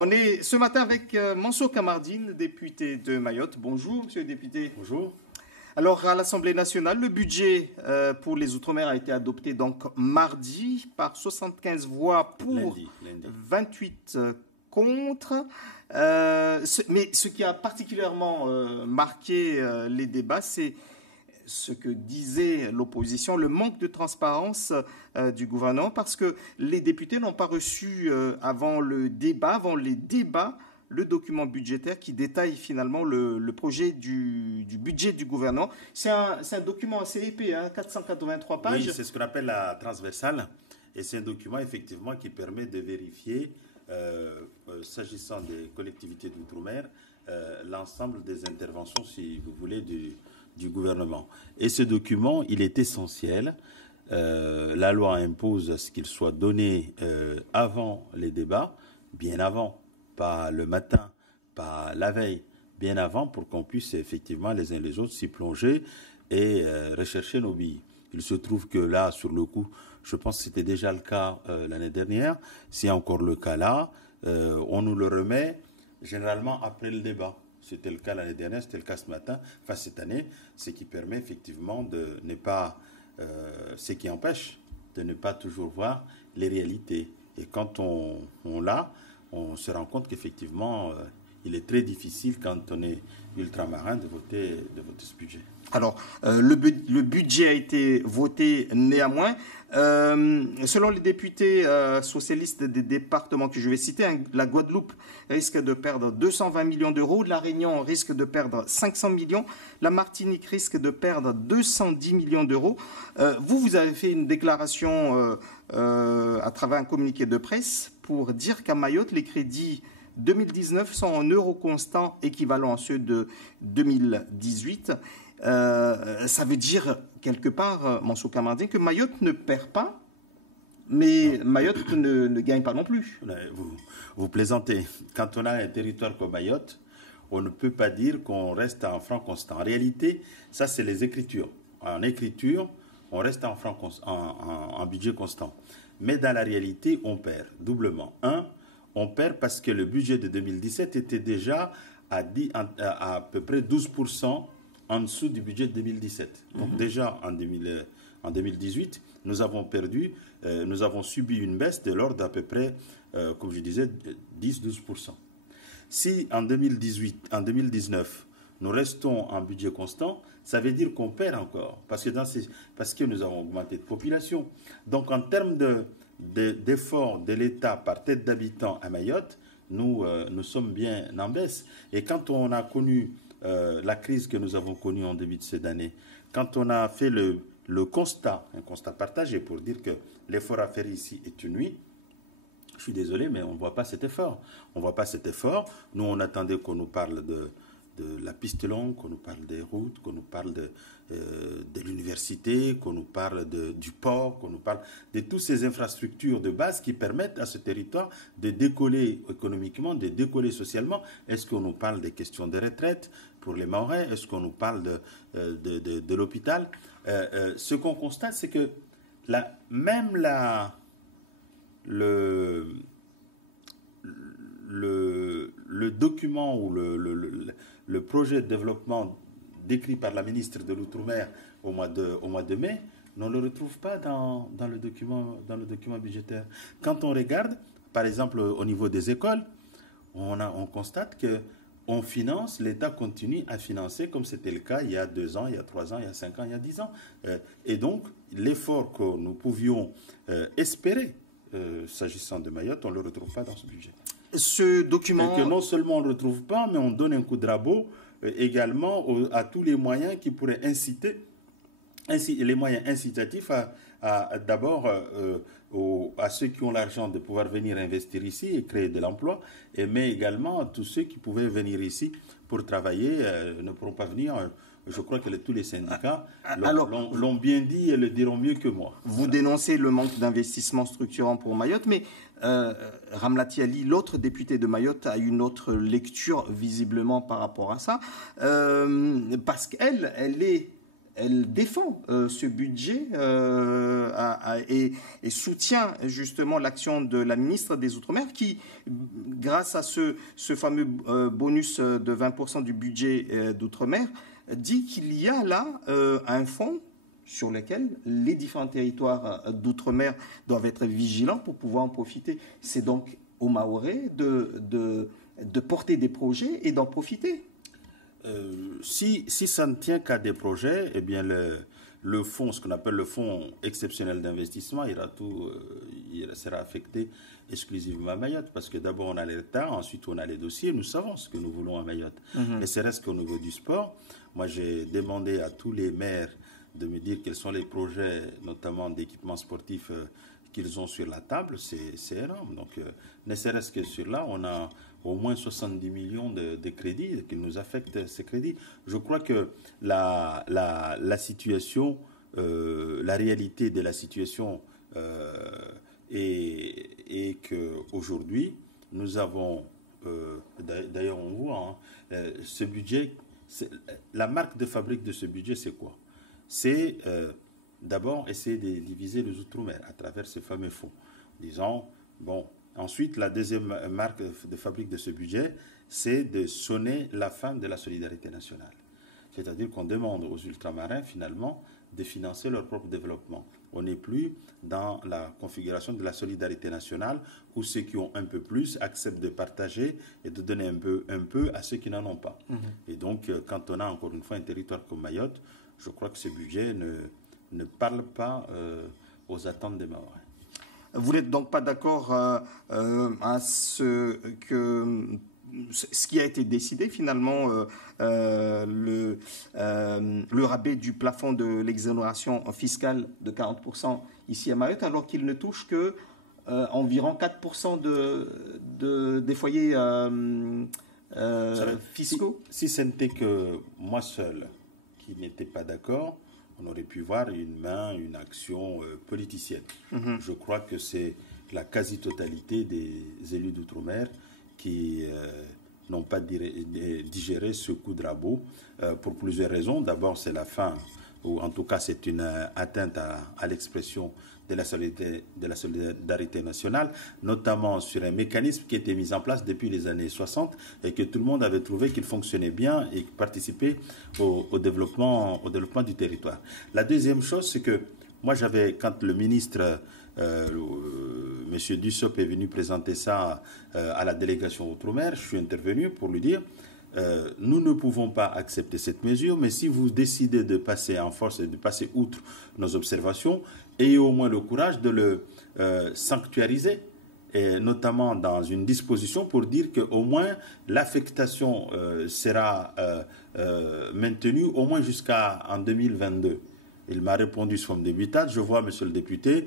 On est ce matin avec Mansour Kamardine, député de Mayotte. Bonjour, monsieur le député. Bonjour. Alors, à l'Assemblée nationale, le budget pour les Outre-mer a été adopté donc mardi par 75 voix pour Lundi. 28 contre. Mais ce qui a particulièrement marqué les débats, c'est ce que disait l'opposition, le manque de transparence du gouvernement, parce que les députés n'ont pas reçu avant les débats, le document budgétaire qui détaille finalement le projet du budget du gouvernement. C'est un document assez épais, hein, 483 pages. Oui, c'est ce qu'on appelle la transversale. Et c'est un document effectivement qui permet de vérifier, s'agissant des collectivités d'outre-mer, l'ensemble des interventions, si vous voulez, du gouvernement. Et ce document, il est essentiel. La loi impose à ce qu'il soit donné avant les débats, bien avant, pas le matin, pas la veille, bien avant, pour qu'on puisse effectivement les uns les autres s'y plonger et rechercher nos billes. Il se trouve que là, sur le coup, je pense que c'était déjà le cas l'année dernière. C'est encore le cas là. On nous le remet généralement après le débat. C'était le cas l'année dernière, c'était le cas ce matin, enfin cette année, ce qui permet effectivement de ne pas, ce qui empêche de ne pas toujours voir les réalités. Et quand on l'a, on se rend compte qu'effectivement, il est très difficile quand on est ultramarin de voter ce budget. Alors, le budget a été voté néanmoins. Selon les députés socialistes des départements que je vais citer, hein, la Guadeloupe risque de perdre 220 millions d'euros, la Réunion risque de perdre 500 millions, la Martinique risque de perdre 210 millions d'euros. Vous avez fait une déclaration à travers un communiqué de presse pour dire qu'à Mayotte, les crédits 2019 sont en euros constants équivalents à ceux de 2018. Ça veut dire, quelque part, Mansour Kamardine, que Mayotte ne perd pas, mais Mayotte ne gagne pas non plus. Vous plaisantez. Quand on a un territoire comme Mayotte, on ne peut pas dire qu'on reste en franc constant. En réalité, ça, c'est les écritures. En écriture, on reste en budget constant. Mais dans la réalité, on perd doublement. On perd parce que le budget de 2017 était déjà à peu près 12% en dessous du budget de 2017. Donc déjà en 2018, nous avons subi une baisse de l'ordre d'à peu près, comme je disais, 10-12%. Si en 2019, nous restons en budget constant, ça veut dire qu'on perd encore, parce que nous avons augmenté de population. Donc en termes d'efforts de l'État par tête d'habitant à Mayotte, nous sommes bien en baisse. Et quand on a connu la crise que nous avons connue en début de cette année, quand on a fait un constat partagé pour dire que l'effort à faire ici est une nuit, je suis désolé, mais on ne voit pas cet effort. On ne voit pas cet effort. Nous, on attendait qu'on nous parle de la piste longue, qu'on nous parle des routes, qu'on nous parle de l'université, qu'on nous parle du port, qu'on nous parle de toutes ces infrastructures de base qui permettent à ce territoire de décoller économiquement, de décoller socialement. Est-ce qu'on nous parle des questions de retraite pour les Mahorais? Est-ce qu'on nous parle de l'hôpital? Ce qu'on constate, c'est que le document ou le projet de développement décrit par la ministre de l'Outre-mer au mois de mai, on ne le retrouve pas dans le document budgétaire. Quand on regarde, par exemple, au niveau des écoles, on constate que l'État continue à financer comme c'était le cas il y a 2 ans, il y a 3 ans, il y a 5 ans, il y a 10 ans. Et donc, l'effort que nous pouvions espérer, s'agissant de Mayotte, on ne le retrouve pas dans ce budget. Ce document... Et que non seulement on ne le retrouve pas, mais on donne un coup de rabot également à tous les moyens qui pourraient inciter, les moyens incitatifs d'abord à ceux qui ont l'argent de pouvoir venir investir ici et créer de l'emploi, mais également à tous ceux qui pouvaient venir ici pour travailler ne pourront pas venir. Je crois que tous les syndicats l'ont bien dit et le diront mieux que moi. Vous dénoncez le manque d'investissement structurant pour Mayotte, mais Ramlati Ali, l'autre député de Mayotte, a une autre lecture visiblement par rapport à ça, parce qu'elle elle défend ce budget et soutient justement l'action de la ministre des Outre-mer qui, grâce à ce fameux bonus de 20% du budget d'Outre-mer, dit qu'il y a là un fonds sur lequel les différents territoires d'outre-mer doivent être vigilants pour pouvoir en profiter. C'est donc aux Mahorais de porter des projets et d'en profiter. Si ça ne tient qu'à des projets, eh bien le fonds, ce qu'on appelle le fonds exceptionnel d'investissement, il sera affecté exclusivement à Mayotte, parce que d'abord on a l'État, ensuite on a les dossiers, nous savons ce que nous voulons à Mayotte. Mais c'est reste qu'au niveau du sport, moi j'ai demandé à tous les maires de me dire quels sont les projets, notamment d'équipements sportifs qu'ils ont sur la table, c'est énorme. Donc, ne serait-ce que sur là, on a au moins 70 millions de crédits qui nous affectent ces crédits. Je crois que la situation, la réalité de la situation est qu'aujourd'hui, nous avons, d'ailleurs on voit, ce budget, la marque de fabrique de ce budget, c'est quoi? C'est d'abord essayer de diviser les Outre-mer à travers ces fameux fonds. Disons, bon, ensuite, la deuxième marque de fabrique de ce budget, c'est de sonner la fin de la solidarité nationale. C'est-à-dire qu'on demande aux ultramarins, finalement, de financer leur propre développement. On n'est plus dans la configuration de la solidarité nationale où ceux qui ont un peu plus acceptent de partager et de donner un peu à ceux qui n'en ont pas. Et donc, quand on a encore une fois un territoire comme Mayotte, je crois que ce budget ne parle pas aux attentes des Mahorais. Vous n'êtes donc pas d'accord à ce qui a été décidé finalement, le rabais du plafond de l'exonération fiscale de 40% ici à Mayotte, alors qu'il ne touche que environ 4% des foyers fiscaux. Si ce n'était que moi seul qui n'était pas d'accord, on aurait pu voir une action politicienne. Je crois que c'est la quasi-totalité des élus d'outre-mer qui n'ont pas digéré ce coup de rabot pour plusieurs raisons. D'abord, c'est la fin, ou en tout cas c'est une atteinte à l'expression de la solidarité nationale, notamment sur un mécanisme qui était mis en place depuis les années 60 et que tout le monde avait trouvé qu'il fonctionnait bien et participait au développement du territoire. La deuxième chose, c'est que moi quand le ministre M. Dussop est venu présenter ça à la délégation Outre-mer, je suis intervenu pour lui dire nous ne pouvons pas accepter cette mesure, mais si vous décidez de passer en force et de passer outre nos observations, ayez au moins le courage de le sanctuariser, et notamment dans une disposition pour dire qu'au moins l'affectation sera maintenue au moins jusqu'en 2022. Il m'a répondu sous forme de boutade. Je vois, monsieur le député,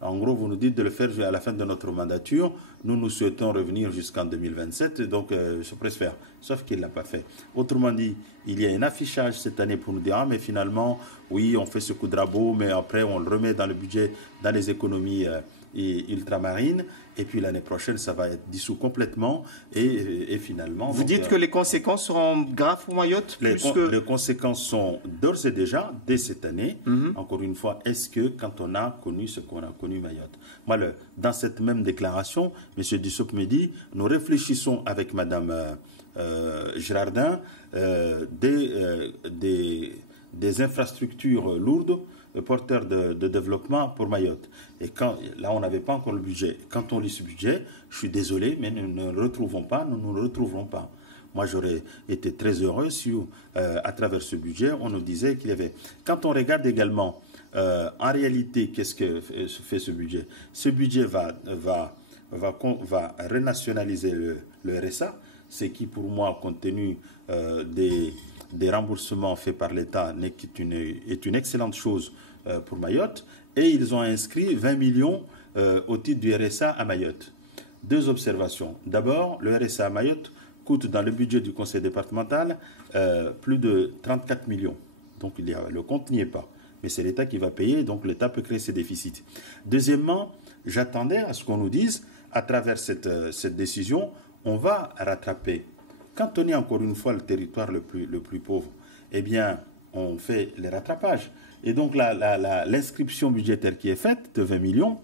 en gros, vous nous dites de le faire à la fin de notre mandature. Nous souhaitons revenir jusqu'en 2027, donc je préfère. Sauf qu'il ne l'a pas fait. Autrement dit, il y a un affichage cette année pour nous dire, ah, mais finalement, oui, on fait ce coup de rabot, mais après, on le remet dans le budget, dans les économies ultramarines. Et puis l'année prochaine, ça va être dissous complètement. Et finalement... Vous dites que les conséquences seront graves pour Mayotte? Les conséquences sont d'ores et déjà, dès cette année. Encore une fois, est-ce que quand on a connu ce qu'on a connu Mayotte? Moi, dans cette même déclaration, M. Dussop me dit, nous réfléchissons avec Mme Girardin des infrastructures lourdes porteurs de développement pour Mayotte. Et là, on n'avait pas encore le budget. Quand on lit ce budget, je suis désolé, mais nous ne le retrouverons pas. Moi, j'aurais été très heureux si, à travers ce budget, on nous disait qu'il y avait... Quand on regarde également, en réalité, qu'est-ce que fait ce budget? Ce budget va renationaliser le RSA, ce qui, pour moi, compte tenu des remboursements faits par l'État, est une excellente chose pour Mayotte. Et ils ont inscrit 20 millions au titre du RSA à Mayotte. Deux observations. D'abord, le RSA à Mayotte coûte dans le budget du conseil départemental plus de 34 millions. Donc le compte n'y est pas. Mais c'est l'État qui va payer, donc l'État peut créer ses déficits. Deuxièmement, j'attendais à ce qu'on nous dise, à travers cette décision, on va rattraper. Quand on est encore une fois le territoire le plus pauvre, eh bien, on fait les rattrapages. Et donc l'inscription budgétaire qui est faite de 20 millions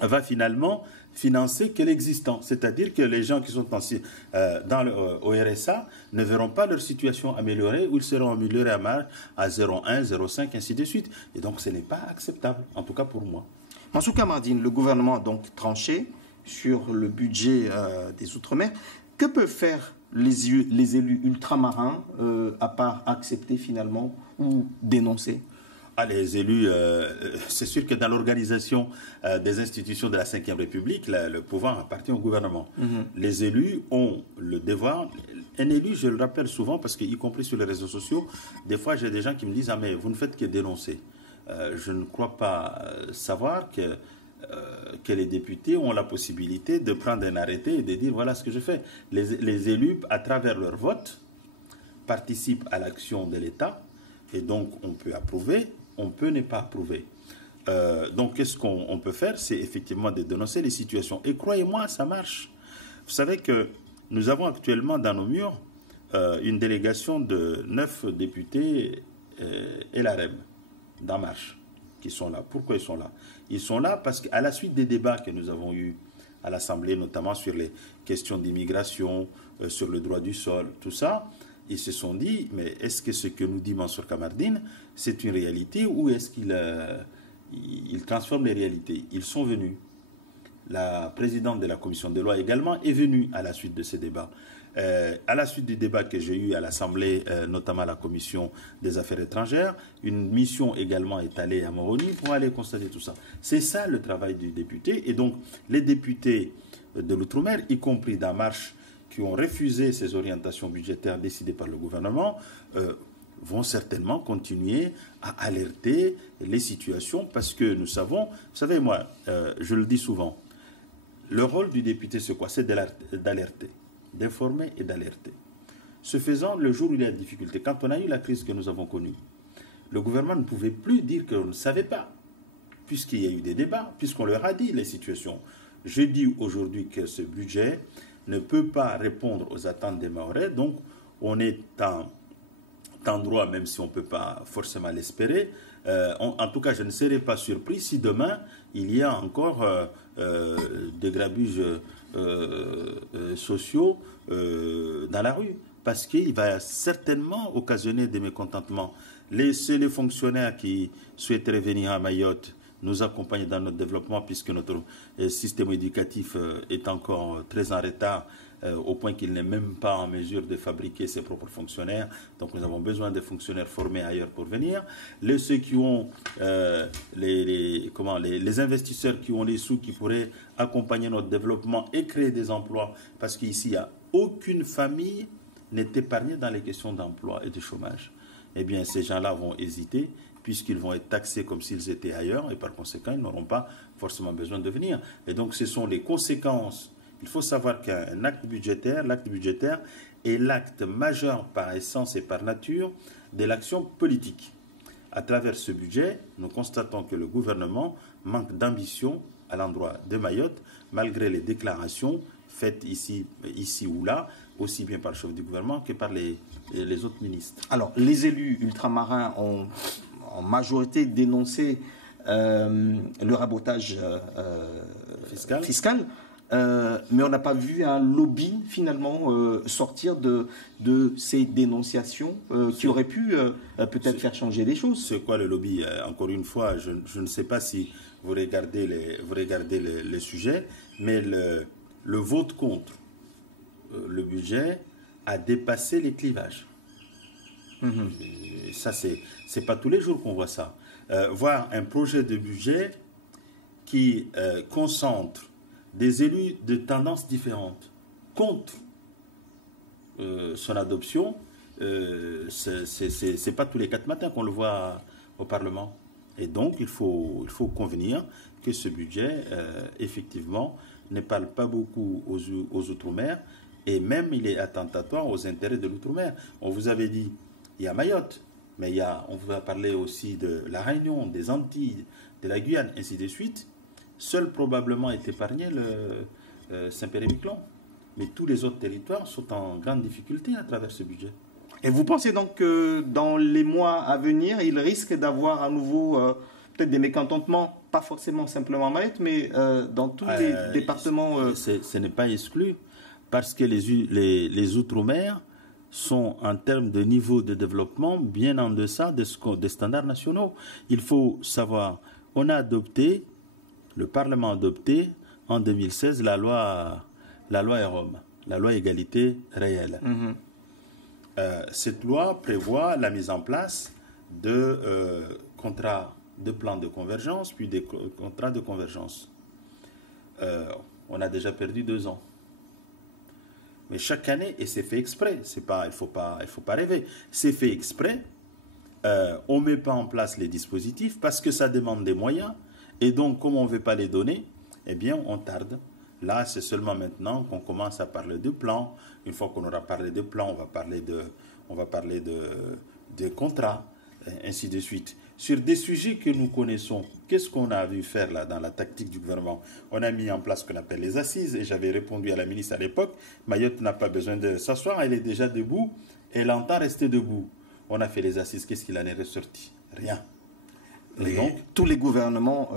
va finalement financer que l'existant. C'est-à-dire que les gens qui sont au RSA ne verront pas leur situation améliorée ou ils seront améliorés à 0,1, 0,5, ainsi de suite. Et donc ce n'est pas acceptable, en tout cas pour moi. Mansour Kamardine, le gouvernement a donc tranché sur le budget des Outre-mer. Que peuvent faire les élus ultramarins à part accepter finalement ou dénoncer? Les élus, c'est sûr que dans l'organisation des institutions de la Ve République, le pouvoir appartient au gouvernement. Les élus ont le devoir. Un élu, je le rappelle souvent, parce qu'y compris sur les réseaux sociaux, des fois j'ai des gens qui me disent « Ah mais vous ne faites que dénoncer ». Je ne crois pas savoir que les députés ont la possibilité de prendre un arrêté et de dire « Voilà ce que je fais ». Les élus, à travers leur vote, participent à l'action de l'État et donc on peut approuver, on peut ne pas approuver. Donc, qu'est-ce qu'on peut faire? C'est effectivement de dénoncer les situations. Et croyez-moi, ça marche. Vous savez que nous avons actuellement dans nos murs une délégation de 9 députés et l'AREM, d'En Marche, qui sont là. Pourquoi ils sont là? Ils sont là parce qu'à la suite des débats que nous avons eus à l'Assemblée, notamment sur les questions d'immigration, sur le droit du sol, tout ça, ils se sont dit, mais est-ce que ce que nous dit Mansour Kamardine, c'est une réalité ou est-ce qu'il transforme les réalités? Ils sont venus. La présidente de la commission des lois également est venue à la suite de ces débats. À la suite du débat que j'ai eu à l'Assemblée, notamment à la commission des affaires étrangères, une mission également est allée à Moroni pour aller constater tout ça. C'est ça le travail du député. Et donc, les députés de l'Outre-mer, y compris d'En Marche, qui ont refusé ces orientations budgétaires décidées par le gouvernement, vont certainement continuer à alerter les situations parce que nous savons, vous savez, moi, je le dis souvent, le rôle du député, c'est quoi? C'est d'alerter, d'informer et d'alerter. Ce faisant, le jour où il y a des difficultés, quand on a eu la crise que nous avons connue, le gouvernement ne pouvait plus dire qu'on ne savait pas, puisqu'il y a eu des débats, puisqu'on leur a dit les situations. Je dis aujourd'hui que ce budget ne peut pas répondre aux attentes des Mahorais, donc on est en droit, même si on ne peut pas forcément l'espérer. En tout cas, je ne serais pas surpris si demain, il y a encore des grabuges sociaux dans la rue, parce qu'il va certainement occasionner des mécontentements. C'est les fonctionnaires qui souhaiteraient venir à Mayotte nous accompagner dans notre développement, puisque notre système éducatif est encore très en retard, au point qu'il n'est même pas en mesure de fabriquer ses propres fonctionnaires. Donc nous avons besoin de fonctionnaires formés ailleurs pour venir. Ceux qui ont les investisseurs qui ont les sous, qui pourraient accompagner notre développement et créer des emplois, parce qu'ici, il n'y a aucune famille n'est épargnée dans les questions d'emploi et de chômage. Eh bien, ces gens-là vont hésiter, puisqu'ils vont être taxés comme s'ils étaient ailleurs, et par conséquent, ils n'auront pas forcément besoin de venir. Et donc, ce sont les conséquences. Il faut savoir qu'un acte budgétaire est l'acte majeur par essence et par nature de l'action politique. À travers ce budget, nous constatons que le gouvernement manque d'ambition à l'endroit de Mayotte, malgré les déclarations faites ici ou là, aussi bien par le chef du gouvernement que par les autres ministres. Alors, les élus ultramarins ont en majorité dénoncé le rabotage fiscal. Mais on n'a pas vu un lobby finalement sortir de ces dénonciations qui auraient pu peut-être faire changer les choses. C'est quoi le lobby? Encore une fois, je ne sais pas si vous regardez les sujets, mais le vote contre le budget a dépassé les clivages. Et ça, c'est pas tous les jours qu'on voit ça. Voir un projet de budget qui concentre des élus de tendances différentes contre son adoption, c'est pas tous les 4 matins qu'on le voit au Parlement. Et donc, il faut convenir que ce budget, effectivement, ne parle pas beaucoup aux Outre-mer, et même il est attentatoire aux intérêts de l'Outre-mer. On vous avait dit, il y a Mayotte, mais on va parler aussi de la Réunion, des Antilles, de la Guyane, ainsi de suite. Seul probablement est épargné le Saint-Pierre-et-Miquelon. Mais tous les autres territoires sont en grande difficulté à travers ce budget. Et vous pensez donc que dans les mois à venir, il risque d'avoir à nouveau peut-être des mécontentements, pas forcément simplement à Mayotte, mais dans tous les départements Ce n'est pas exclu, parce que les Outre-mer sont en termes de niveau de développement bien en deçà des standards nationaux. Il faut savoir, le Parlement a adopté en 2016 la loi EROM, la loi égalité réelle. Cette loi prévoit la mise en place de contrats de plans de convergence, puis des contrats de convergence. On a déjà perdu 2 ans. Mais chaque année, et c'est fait exprès, il ne faut pas rêver, c'est fait exprès, on ne met pas en place les dispositifs parce que ça demande des moyens, et donc comme on ne veut pas les donner, eh bien on tarde. Là, c'est seulement maintenant qu'on commence à parler de plans. Une fois qu'on aura parlé de plans, on va parler de contrats, ainsi de suite. Sur des sujets que nous connaissons, qu'est-ce qu'on a vu faire là dans la tactique du gouvernement? On a mis en place ce qu'on appelle les assises, et j'avais répondu à la ministre à l'époque, Mayotte n'a pas besoin de s'asseoir, elle est déjà debout, elle entend rester debout. On a fait les assises, qu'est-ce qu'il en est ressorti? Rien. Donc, tous les gouvernements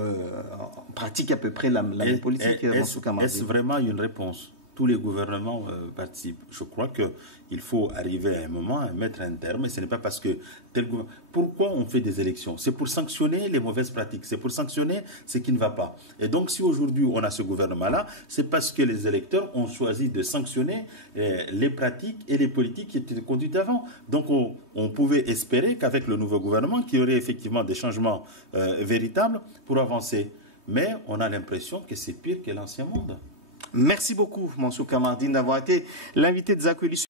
pratiquent à peu près la même politique. Est-ce vraiment une réponse? Tous les gouvernements participent. Je crois qu'il faut arriver à un moment à mettre un terme, et ce n'est pas parce que tel gouvernement... Pourquoi on fait des élections? C'est pour sanctionner les mauvaises pratiques, c'est pour sanctionner ce qui ne va pas. Et donc si aujourd'hui on a ce gouvernement-là, c'est parce que les électeurs ont choisi de sanctionner les pratiques et les politiques qui étaient conduites avant. Donc on pouvait espérer qu'avec le nouveau gouvernement, qu'il y aurait effectivement des changements véritables pour avancer. Mais on a l'impression que c'est pire que l'ancien monde. Merci beaucoup, Mansour Kamardine, d'avoir été l'invité de Zakweli.